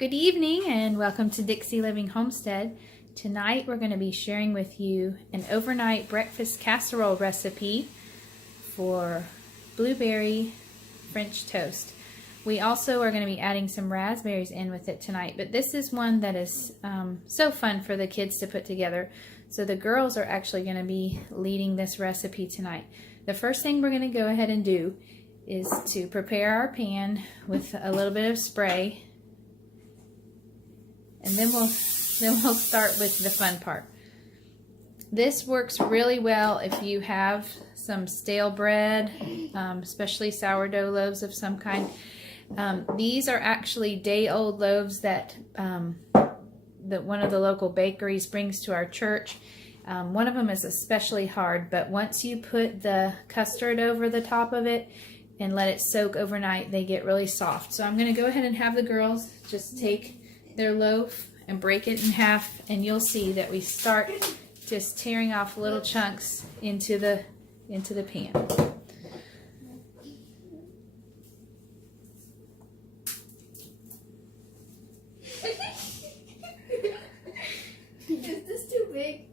Good evening and welcome to Dixie Living Homestead. Tonight we're going to be sharing with you an overnight breakfast casserole recipe for blueberry French toast. We also are going to be adding some raspberries in with it tonight, but this is one that is so fun for the kids to put together. So the girls are actually going to be leading this recipe tonight. The first thing we're going to go ahead and do is to prepare our pan with a little bit of spray. And then we'll start with the fun part. This works really well if you have some stale bread, especially sourdough loaves of some kind. These are actually day-old loaves that one of the local bakeries brings to our church. One of them is especially hard, but once you put the custard over the top of it and let it soak overnight, they get really soft. So I'm going to go ahead and have the girls just take their loaf and break it in half, and you'll see that we start just tearing off little chunks into the pan. Is this too big?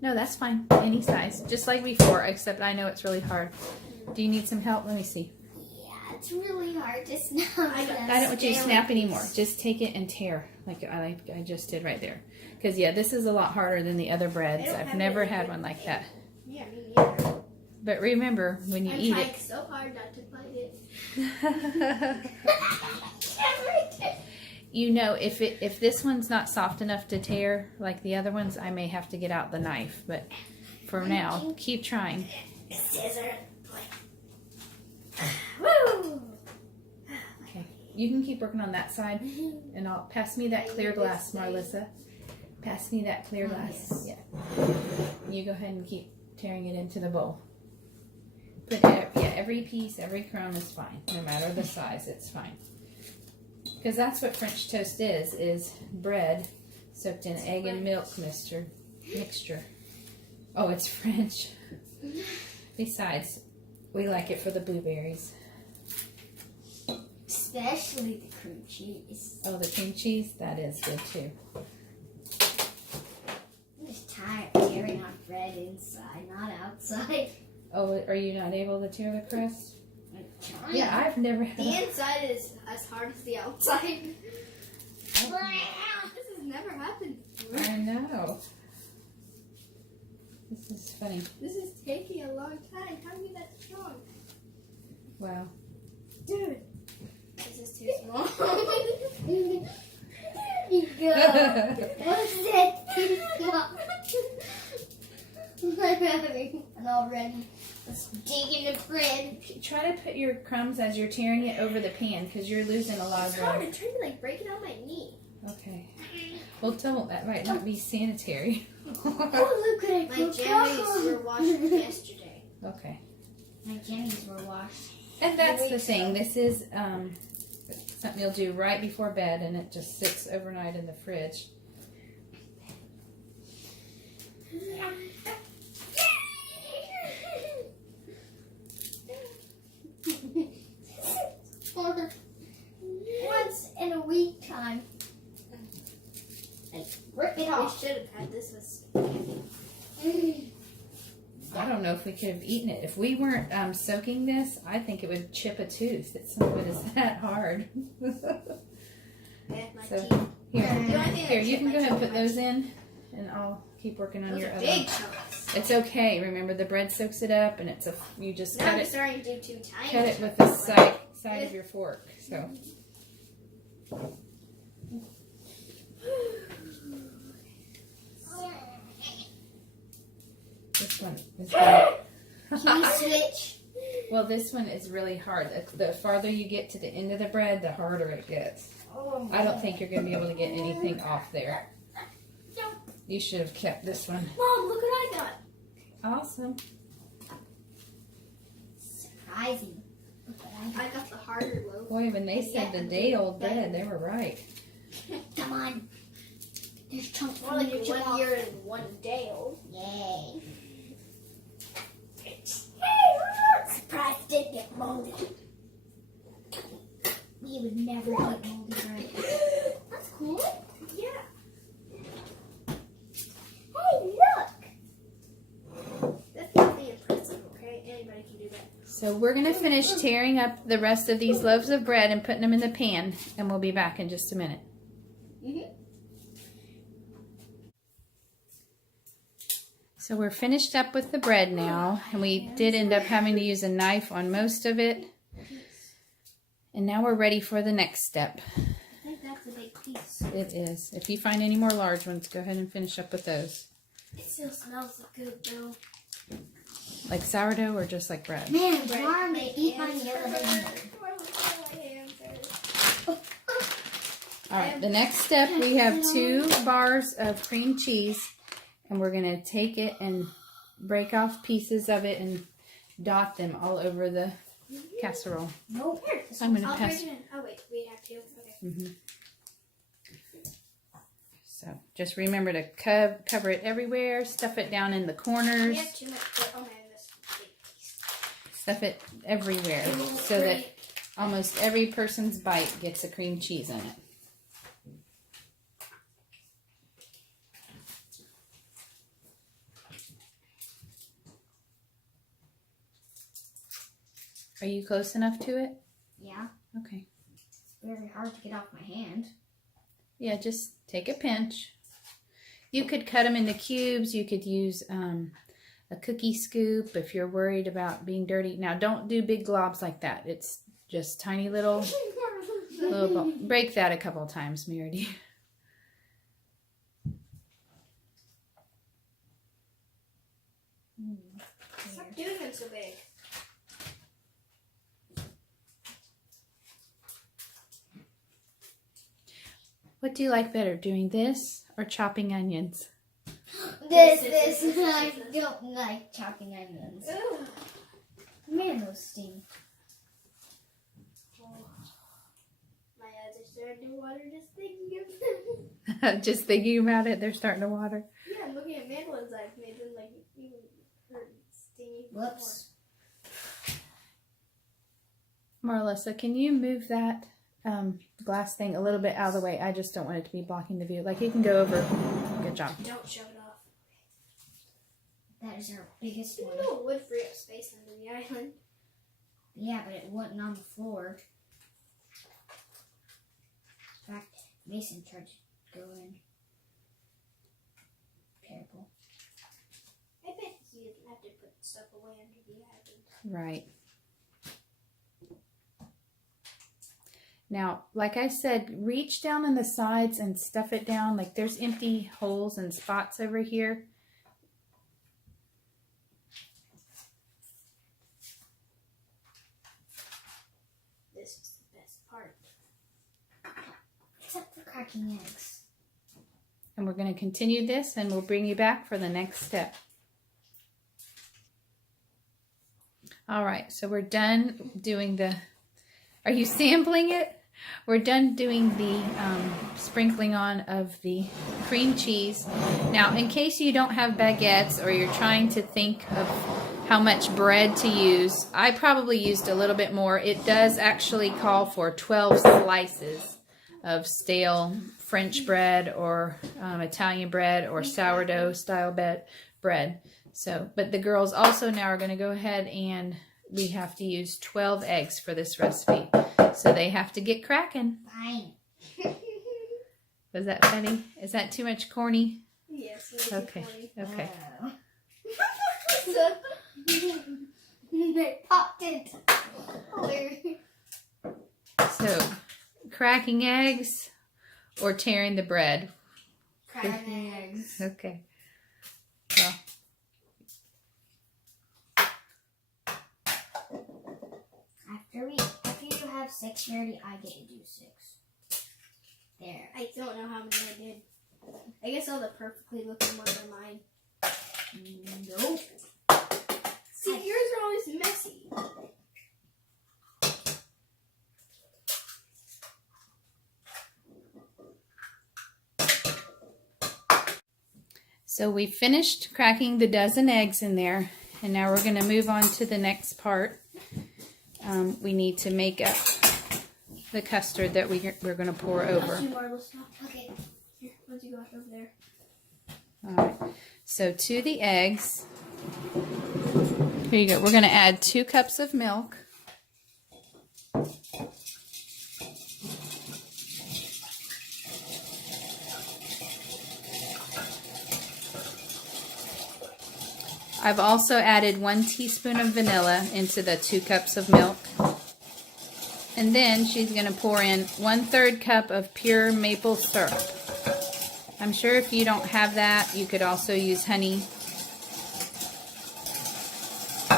No, that's fine. Any size. Just like before, except I know it's really hard. Do you need some help? Let me see. Yeah, it's really hard to snap. I don't want you to snap anymore. Just take it and tear like I just did right there. Because, yeah, this is a lot harder than the other breads. I've never had one like that. Yeah, me neither. But remember, when you eat I'm it... trying so hard not to bite it. You know, if this one's not soft enough to tear like the other ones, I may have to get out the knife. But for now, keep trying. Scissors. Woo! Okay, you can keep working on that side, and I'll pass me that clear glass, Marlissa. Pass me that clear glass. Yes. Yeah. You go ahead and keep tearing it into the bowl. But every piece, every crumb is fine, no matter the size. It's fine. Because that's what French toast is bread soaked in egg and milk mixture. Oh, it's French. Besides, we like it for the blueberries. Especially the cream cheese. Oh, the cream cheese? That is good too. I'm just tired of tearing off bread inside, not outside. Oh, are you not able to tear the crust? I'm trying. Yeah, I've never had The inside is as hard as the outside. This has never happened before. I know. This is funny. This is taking a long time. How are you that strong? Wow. Dude. This is too small. There you go. What's it? Too small. I'm having an already. Let's dig in the bread. Try to put your crumbs as you're tearing it over the pan because you're losing a lot of It's hard. bread. I'm trying to break it on my knee. Okay. Well, don't. That might not be sanitary. Oh, look at it. My jammies were washed yesterday. Okay. My jammies were washed. And that's the thing. This is something you'll do right before bed, and it just sits overnight in the fridge. Once in a week time. Like, rip it We off. should have had this with I don't know if we could have eaten it. If we weren't soaking this, I think it would chip a tooth. Some of it is that hard. my So, teeth. Here, The only thing that you chipped can my go ahead and teeth put those in, and I'll keep working on Those your are other. big chunks. It's okay. Remember, the bread soaks it up, and you just Now cut I'm it. starting to do too tiny. Cut it with the side of your fork. So. This one is good. Can you switch? Well, this one is really hard. The farther you get to the end of the bread, the harder it gets. Oh, I don't think you're going to be able to get anything off there. You should have kept this one. Mom, look what I got. Awesome. surprising. Look what I got the harder loaf. Boy, when they said the day-old bread, they were right. Come on. There's chunks More from like your 1 chip off. year and 1 day old. Yay. Surprise didn't get molded. We would never get moldy bread. That's cool? Yeah. Hey, look! That's nothing impressive, okay? Anybody can do that. So we're going to finish tearing up the rest of these loaves of bread and putting them in the pan, and we'll be back in just a minute. So we're finished up with the bread now, and we did end up having to use a knife on most of it. And now we're ready for the next step. I think that's a big piece. It is. If you find any more large ones, go ahead and finish up with those. It still smells good, though. Like sourdough or just like bread? Man, darn, they eat my yellow baby. All right, the next step, we have 2 bars of cream cheese, and we're going to take it and break off pieces of it and dot them all over the casserole. Nope. So I'm going to I'll pass. break it in. Oh, wait, we have to. Okay. So just remember to cover it everywhere, stuff it down in the corners, We have too much. Oh, man, this big piece. stuff it everywhere so that almost every person's bite gets a cream cheese in it. Are you close enough to it? Yeah. Okay. Very hard to get off my hand. Yeah, just take a pinch. You could cut them into cubes. You could use a cookie scoop if you're worried about being dirty. Now, don't do big globs like that. It's just tiny little ball. Break that a couple times, Meredith. Stop doing them so big. What do you like better, doing this or chopping onions? This. I don't like chopping onions. Ugh. Man, those sting. Oh. My eyes are starting to water just thinking of them. Just thinking about it, they're starting to water. Yeah, I'm looking at Madeline's eyes. Made them like even hurt, stingy. Whoops. Marlissa, can you move that glass thing a little bit out of the way? I just don't want it to be blocking the view. Like, you can go over. Good job. Don't shove it off. That is our biggest You one. know it would free up space under the island. Yeah, but it wasn't on the floor. In fact, Mason tried to go in. Careful. I bet you have to put stuff away under the island. Right. Now, like I said, reach down in the sides and stuff it down. Like, there's empty holes and spots over here. This is the best part. Except for cracking eggs. And we're going to continue this, and we'll bring you back for the next step. All right, so we're done doing the... Are you sampling it? We're done doing the sprinkling on of the cream cheese. Now, in case you don't have baguettes or you're trying to think of how much bread to use, I probably used a little bit more. It does actually call for 12 slices of stale French bread or Italian bread or sourdough style bread. So, but the girls also now are going to go ahead and we have to use 12 eggs for this recipe. So they have to get cracking. Fine. Was that funny? Is that too much corny? Yes. Okay. Okay. They popped it. So, cracking eggs or tearing the bread? Cracking eggs. Okay. Well, After you have 6, Charity, I get to do 6. There. I don't know how many I did. I guess all the perfectly looking ones are mine. Nope. See, yours are always messy. so we finished cracking the dozen eggs in there, and now we're going to move on to the next part. We need to make up the custard that we're going to pour over. Okay. Here, once you go over there. All right. So to the eggs, here you go. We're going to add 2 cups of milk. I've also added 1 teaspoon of vanilla into the 2 cups of milk. And then she's going to pour in 1/3 cup of pure maple syrup. I'm sure if you don't have that, you could also use honey. A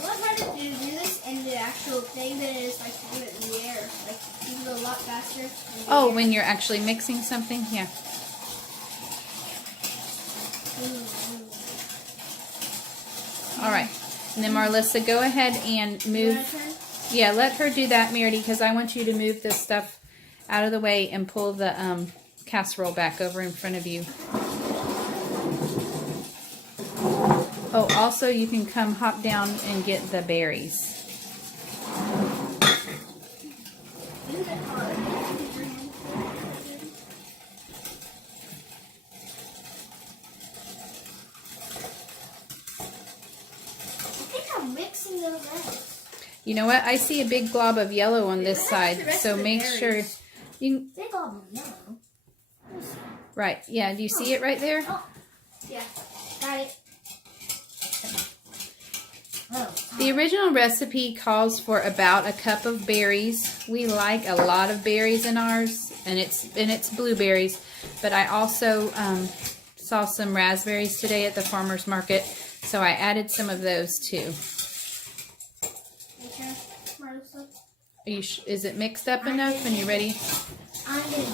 lot harder to do this in the actual thing than it is like to do it in the air. Like you go a lot faster. Oh, when you're actually mixing something? Yeah. All right. And then Marlissa, go ahead and move. Yeah, let her do that, Meredith, because I want you to move this stuff out of the way and pull the casserole back over in front of you. Oh, also you can come hop down and get the berries. You know what? I see a big glob of yellow on this side, so make sure you. Big glob of yellow. Right? Yeah. Do you see it right there? Oh, yeah, got it. The original recipe calls for about a cup of berries. We like a lot of berries in ours, and it's blueberries. But I also saw some raspberries today at the farmer's market, so I added some of those too. Are you is it mixed up enough and you ready? Okay.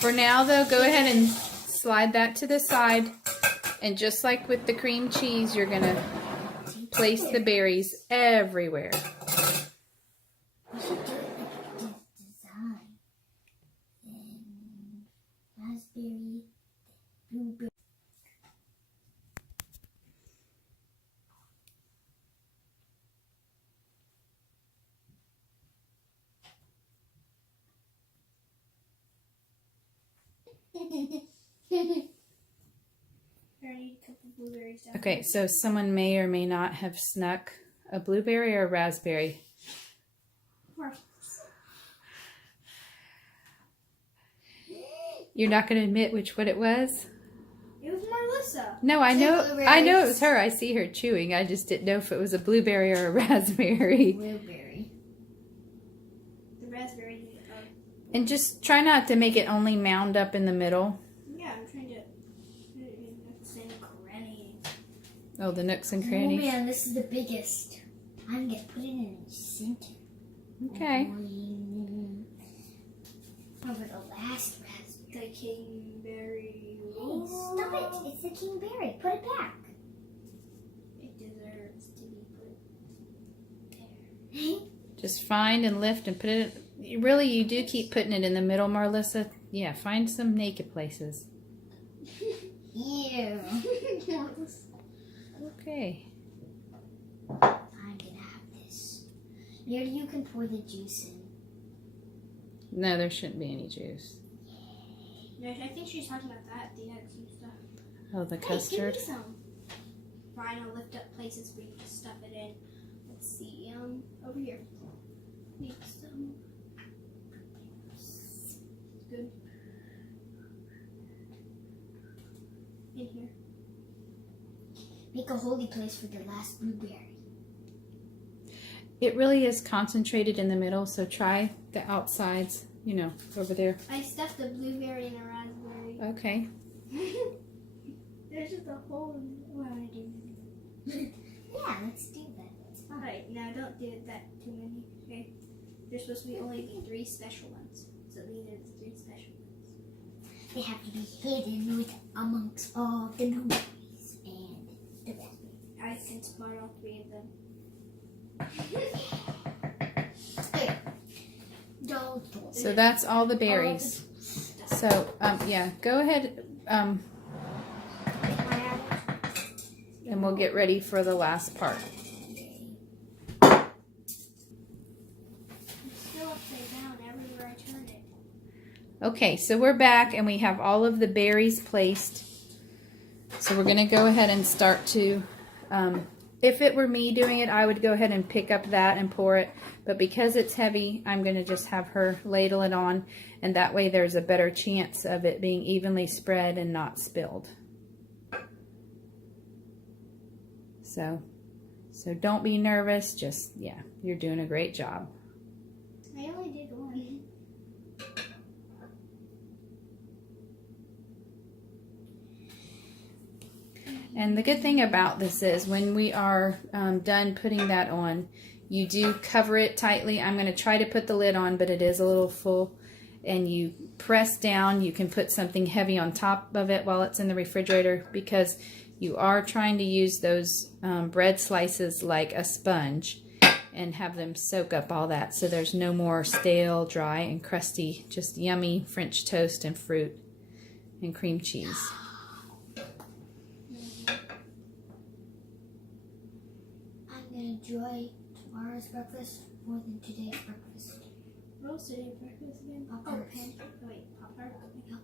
For now though, go ahead and slide that to the side, and just like with the cream cheese, you're gonna place the berries everywhere. Raspberry, blueberry. Okay, so someone may or may not have snuck a blueberry or a raspberry. You're not going to admit which one it was? It was Marlissa. No, I know it was her. I see her chewing. I just didn't know if it was a blueberry or a raspberry. Blueberry. The raspberry. And just try not to make it only mound up in the middle. Yeah, I'm trying to put it in nooks and crannies. Oh, the nooks and Oh crannies. man, this is the biggest. I'm going to put it in the center. Okay. Over the last raspberry. The kingberry. Hey, stop it. It's the kingberry. Put it back. It deserves to be put Hey. Just find and lift and put it. Really, you do keep putting it in the middle, Marlissa. Yeah, find some naked places. Ew. Okay. I'm gonna have this. Here you can pour the juice in. No, there shouldn't be any juice. No, I think she's talking about that, the eggs and stuff. Oh, the Hey, custard. give me some. Fine, I'll lift up places where you can stuff it in. Let's see, over here. Need some. Good. In here. Make a holy place for the last blueberry. It really is concentrated in the middle, so try the outsides, you know, over there. I stuffed a blueberry and a raspberry. Okay. There's just a hole in it. What am I doing? Yeah, let's do that. It's fine. Alright, now don't do that too many, okay? There's supposed to be only 3 special ones. So these are the 3 special ones. They have to be hidden with amongst all the blueberries and the raspberries. I can spot all 3 of them. Here. Don't. So that's all the berries. So, yeah, go ahead, and we'll get ready for the last part. Okay, so we're back and we have all of the berries placed. So we're going to go ahead and start to, if it were me doing it, I would go ahead and pick up that and pour it. But because it's heavy, I'm going to just have her ladle it on. And that way there's a better chance of it being evenly spread and not spilled. So don't be nervous. Just, yeah, you're doing a great job. I only did one. And the good thing about this is when we are done putting that on, you do cover it tightly. I'm going to try to put the lid on, but it is a little full. And you press down. You can put something heavy on top of it while it's in the refrigerator, because you are trying to use those bread slices like a sponge and have them soak up all that, so there's no more stale, dry, and crusty, just yummy French toast and fruit and cream cheese. I'm gonna enjoy tomorrow's breakfast more than today's breakfast. What was today's breakfast again? Pop-Tarts. Pop-Tarts? Yeah.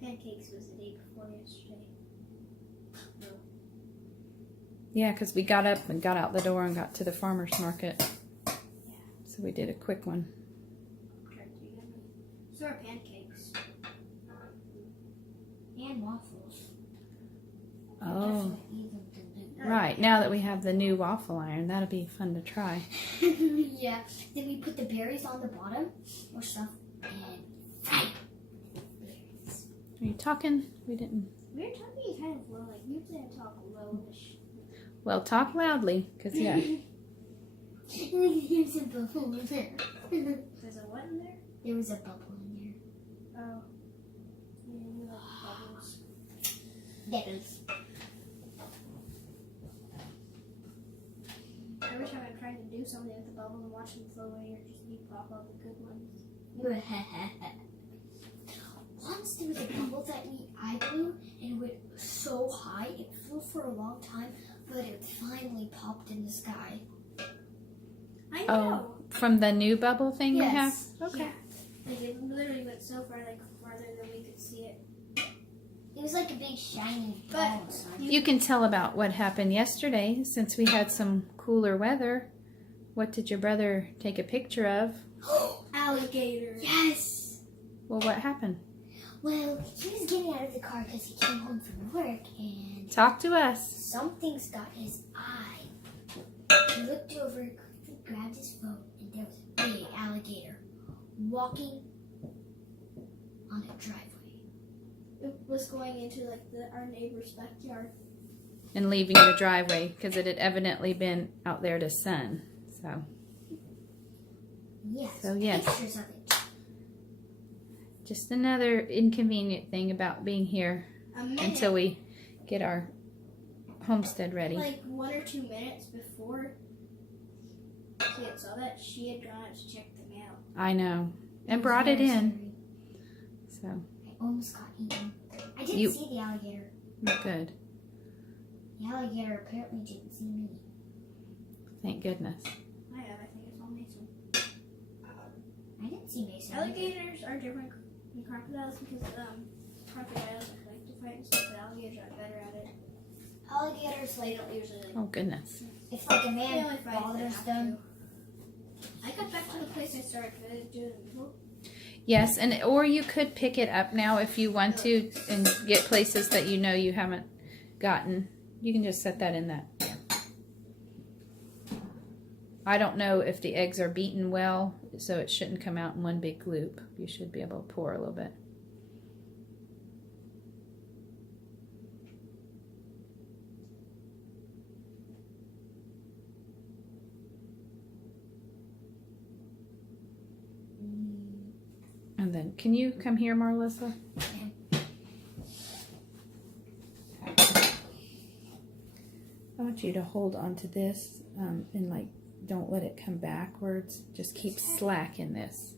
Pancakes was the day before yesterday. No. Yeah, because we got up and got out the door and got to the farmer's market. Yeah. So we did a quick one. So are pancakes. And waffles. Oh, Definitely eat them to do. right. Now that we have the new waffle iron, that'll be fun to try. Yeah. Then we put the berries on the bottom or stuff and fry berries. Are you talking? We didn't. We're talking kind of low. Like, usually I talk lowish. Well, talk loudly, because, yeah. There's a bubble in there. There's a what in there? There was a bubble in there. Oh. Yeah, you like bubbles. Bubbles. Every time I'm trying to do something with the bubble and watch them flow away, or just you pop up the good ones. Once there was a bubble that I blew, and it went so high, it flew for a long time, but it finally popped in the sky. I know. Oh, from the new bubble thing you have? Yes. Okay. Yeah. Like, it literally went so far, like, farther than we could see it. It was like a big shiny But- ball inside. You can tell about what happened yesterday, since we had some cooler weather. What did your brother take a picture of? Alligator. Yes! Well, what happened? Well, he was getting out of the car because he came home from work and Talk to us. something's got his eye. He looked over, quickly grabbed his phone, and there was a big alligator walking on a driveway. It was going into, like, our neighbor's backyard. And leaving the driveway, because it had evidently been out there to sun. So, Yes, So, yes. pictures of it. just another inconvenient thing about being here A minute. until we get our homestead ready. Like 1 or 2 minutes before she had saw that, she had gone out to check the mail. I know. And was brought it very in. scary. So, I almost got eaten. I didn't You- see the alligator. good. The alligator apparently didn't see me. Thank goodness. I think it's all Mason. I didn't see Mason. Alligators are different than crocodiles because crocodiles like to fight and stuff, but alligators are better at it. Alligators, they don't usually like. Oh, goodness. It's like a They man only fight if they bothers have them. to. I got back to the place I started doing it before. Yes, and or you could pick it up now if you want to and get places that you know you haven't gotten. You can just set that in that. I don't know if the eggs are beaten well, so it shouldn't come out in one big gloop. You should be able to pour a little bit. And then, can you come here, Marlissa? I want you to hold onto this and like don't let it come backwards. Just keep slack in this.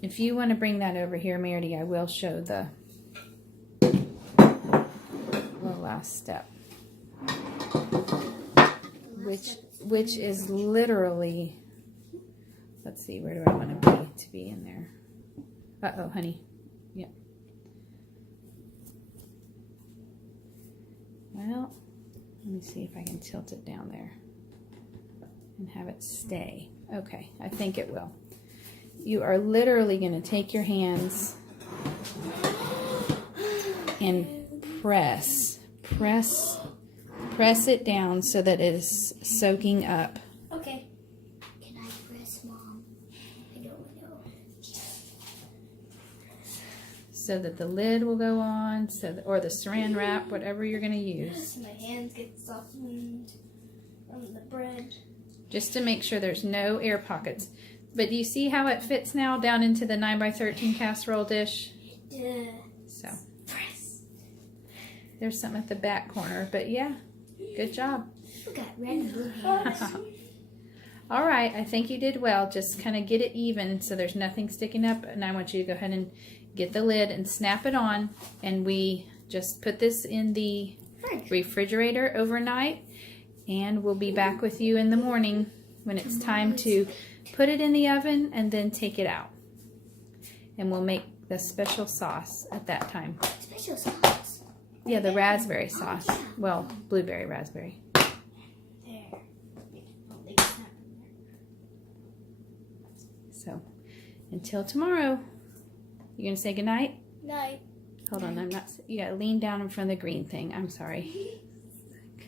If you want to bring that over here, Meredith, I will show the last step, which is literally Let's see, where do I want to be in there? Uh-oh, honey. Yep. Well, let me see if I can tilt it down there and have it stay. Okay, I think it will. You are literally going to take your hands and press it down so that it is soaking up. Okay. Can I press, Mom? I don't know. So that the lid will go on, or the saran wrap, whatever you're going to use. Yes, my hands get softened from the bread. Just to make sure there's no air pockets. But do you see how it fits now down into the 9x13 casserole dish? Yeah. So there's some at the back corner, but yeah, good job. We got red and blue hands. All right, I think you did well. Just kind of get it even so there's nothing sticking up. And I want you to go ahead and get the lid and snap it on. And we just put this in the refrigerator overnight. And we'll be back with you in the morning when it's time to put it in the oven and then take it out. And we'll make the special sauce at that time. Special sauce? Yeah, the raspberry sauce. Well, blueberry raspberry. There. So, until tomorrow. You gonna say goodnight? Night. Hold on, I'm not. You gotta lean down in front of the green thing. I'm sorry.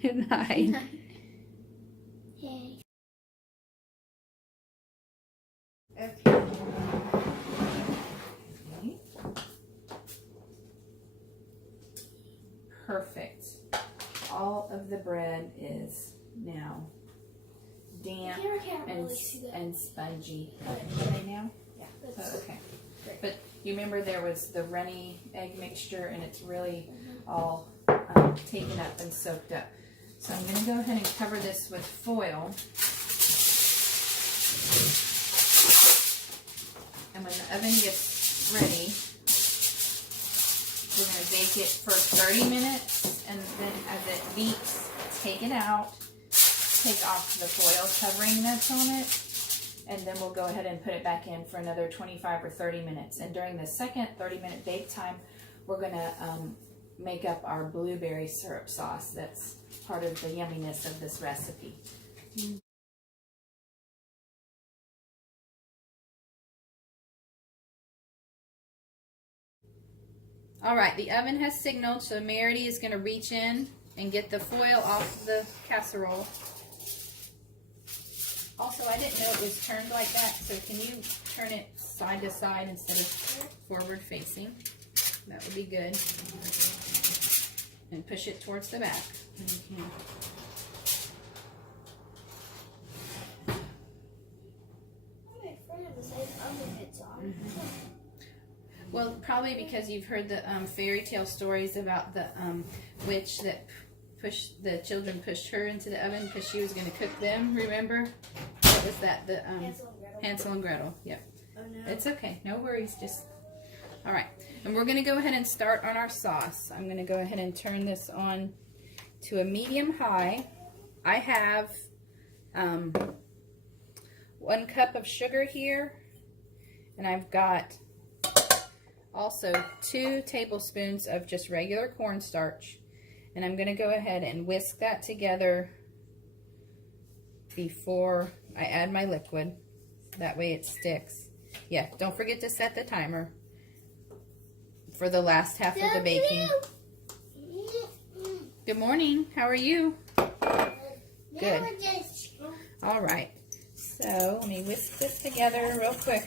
Good night. Yay. Okay. Perfect. All of the bread is now damp Here, I can't and, really see that. and spongy. Okay. Right now? Yeah. Oh, okay. Great. But you remember there was the runny egg mixture and it's really all taken up and soaked up. So I'm going to go ahead and cover this with foil. And when the oven gets ready, we're going to bake it for 30 minutes. And then as it beats, take it out. Take off the foil covering that's on it. And then we'll go ahead and put it back in for another 25 or 30 minutes. And during the second 30-minute bake time, we're going to make up our blueberry syrup sauce. That's part of the yumminess of this recipe. All right, the oven has signaled, so Meredy is going to reach in and get the foil off the casserole. Also, I didn't know it was turned like that, so can you turn it side to side instead of forward facing? That would be good. And push it towards the back. Well, probably because you've heard the fairy tale stories about the witch that the children pushed her into the oven because she was going to cook them. Remember? What was that? The Hansel and Gretel. Yep. Oh no. It's okay. No worries. Just all right. And we're going to go ahead and start on our sauce. I'm going to go ahead and turn this on to a medium high. I have 1 cup of sugar here, and I've got also 2 tablespoons of just regular cornstarch. And I'm going to go ahead and whisk that together before I add my liquid. That way it sticks. Yeah, don't forget to set the timer for the last half of the baking. Good morning. How are you? Good. All right. So let me whisk this together real quick.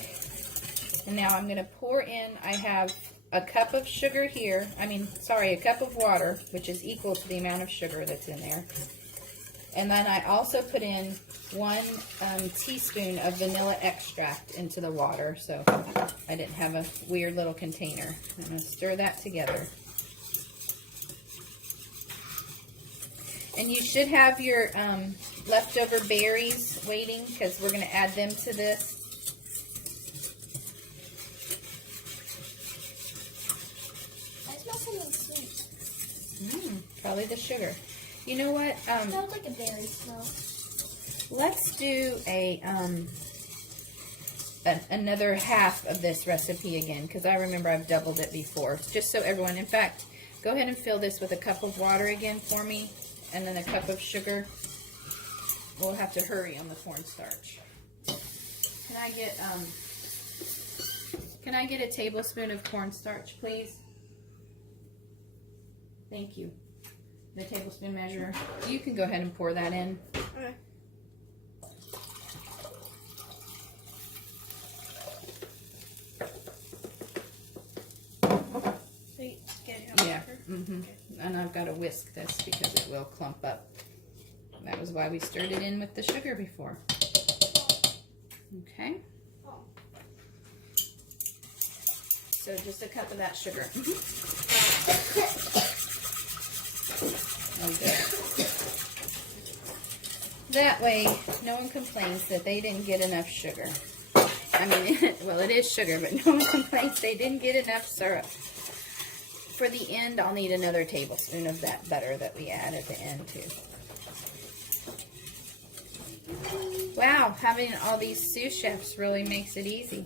And now I'm going to pour in, I have a cup of sugar here. A cup of water, which is equal to the amount of sugar that's in there. And then I also put in 1 teaspoon of vanilla extract into the water, so I didn't have a weird little container. I'm going to stir that together. And you should have your leftover berries waiting, because we're going to add them to this. Probably the sugar. You know what? Sounds like a berry smell. Let's do a another half of this recipe again, because I remember I've doubled it before. Just so everyone, in fact, go ahead and fill this with a cup of water again for me, and then a cup of sugar. We'll have to hurry on the cornstarch. Can I get a tablespoon of cornstarch, please? Thank you. The tablespoon measure. You can go ahead and pour that in. Okay. So you get it out Yeah. quicker? Okay. And I've got to whisk this because it will clump up. That was why we stirred it in with the sugar before. Okay. So just a cup of that sugar. Okay. That way, no one complains that they didn't get enough sugar. I mean, well, it is sugar, but no one complains they didn't get enough syrup. For the end, I'll need another tablespoon of that butter that we add at the end, too. Wow, having all these sous chefs really makes it easy.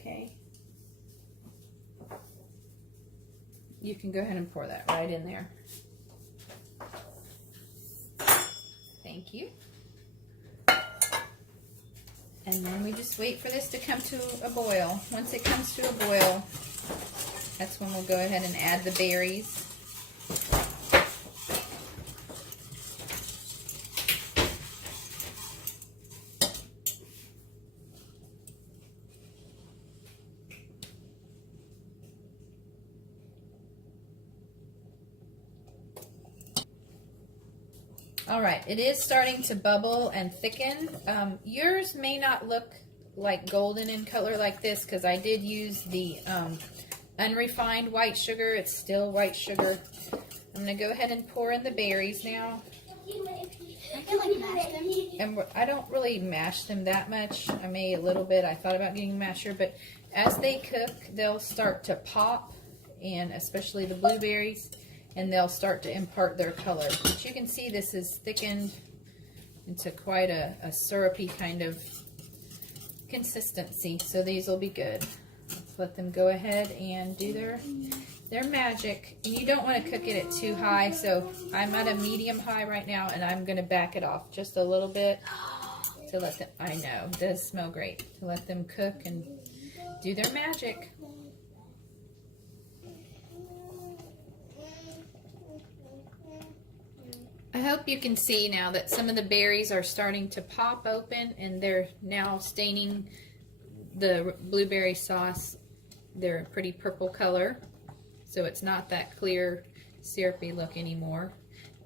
Okay. You can go ahead and pour that right in there. Thank you. And then we just wait for this to come to a boil. Once it comes to a boil, that's when we'll go ahead and add the berries. All right, it is starting to bubble and thicken. Yours may not look like golden in color like this because I did use the unrefined white sugar. It's still white sugar. I'm going to go ahead and pour in the berries now. I can like mash them. And I don't really mash them that much. I may a little bit. I thought about getting a masher, but as they cook, they'll start to pop, and especially the blueberries, and they'll start to impart their color. But you can see this is thickened into quite a syrupy kind of consistency. So these will be good. Let's let them go ahead and do their magic. And you don't want to cook it at too high, so I'm at a medium high right now, and I'm going to back it off just a little bit to let them, I know, it does smell great, to let them cook and do their magic. I hope you can see now that some of the berries are starting to pop open, and they're now staining the blueberry sauce. They're a pretty purple color, so it's not that clear syrupy look anymore.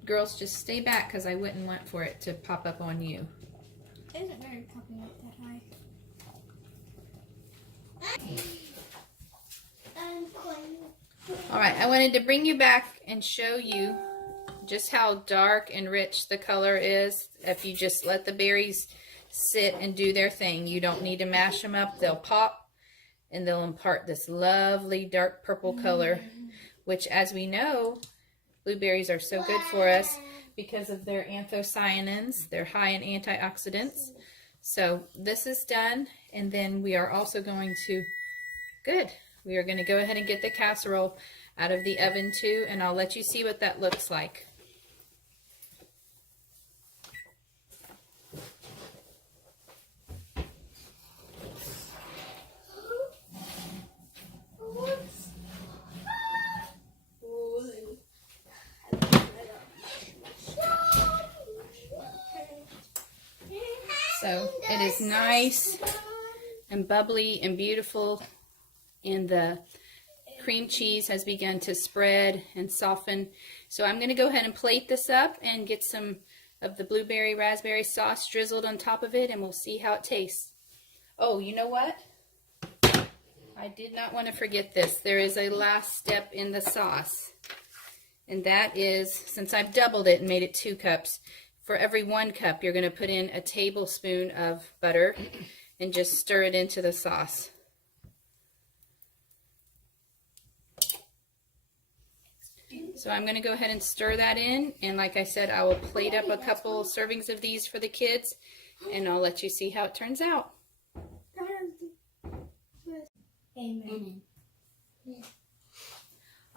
Girls, just stay back because I wouldn't want for it to pop up on you. It isn't very popping up that high. All right, I wanted to bring you back and show you just how dark and rich the color is if you just let the berries sit and do their thing. You don't need to mash them up. They'll pop and they'll impart this lovely dark purple color, which, as we know, blueberries are so good for us because of their anthocyanins. They're high in antioxidants. So this is done, and then we are also going to, we are going to go ahead and get the casserole out of the oven too, and I'll let you see what that looks like. So it is nice and bubbly and beautiful, and the cream cheese has begun to spread and soften. So I'm going to go ahead and plate this up and get some of the blueberry raspberry sauce drizzled on top of it, and we'll see how it tastes. Oh, you know what? I did not want to forget this. There is a last step in the sauce, and that is, since I've doubled it and made it 2 cups, for every 1 cup, you're going to put in a tablespoon of butter and just stir it into the sauce. So I'm going to go ahead and stir that in. And like I said, I will plate up a couple servings of these for the kids. And I'll let you see how it turns out. Amen.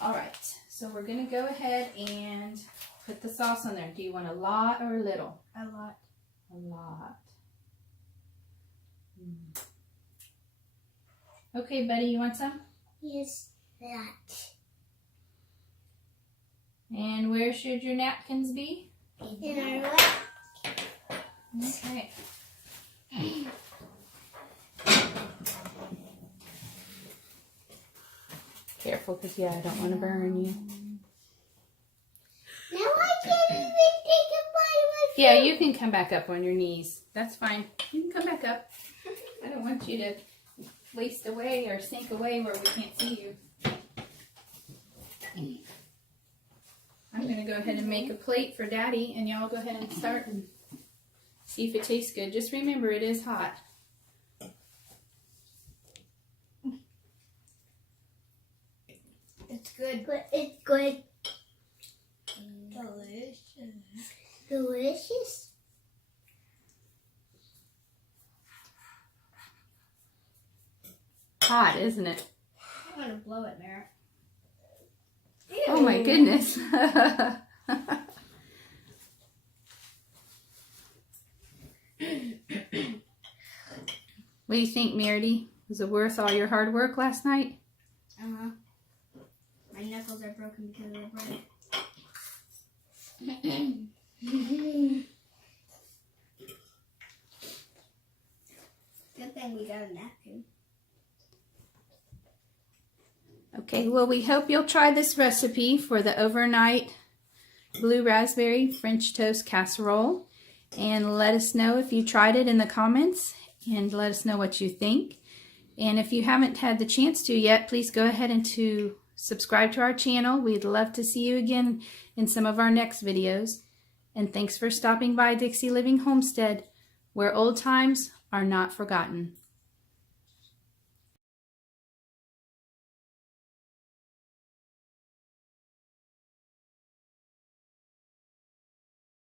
All right. So we're going to go ahead and put the sauce on there. Do you want a lot or a little? A lot. A lot. Okay, buddy, you want some? Yes, that. And where should your napkins be? In our lap. Okay. Careful, because I don't want to burn you. Now I can't even take a bite of my food. Yeah, you can come back up on your knees. That's fine. You can come back up. I don't want you to waste away or sink away where we can't see you. I'm going to go ahead and make a plate for Daddy, and y'all go ahead and start and see if it tastes good. Just remember, it is hot. It's good. But it's good. Delicious. Delicious. Hot, isn't it? I'm going to blow it, Merritt. Oh my goodness. What do you think, Merity? Was it worth all your hard work last night? Uh-huh. My knuckles are broken because of the bread. Good thing we got a napkin. Okay, well, we hope you'll try this recipe for the overnight blue raspberry French toast casserole. And let us know if you tried it in the comments, and let us know what you think. And if you haven't had the chance to yet, please go ahead and subscribe to our channel. We'd love to see you again in some of our next videos. And thanks for stopping by Dixie Living Homestead, where old times are not forgotten.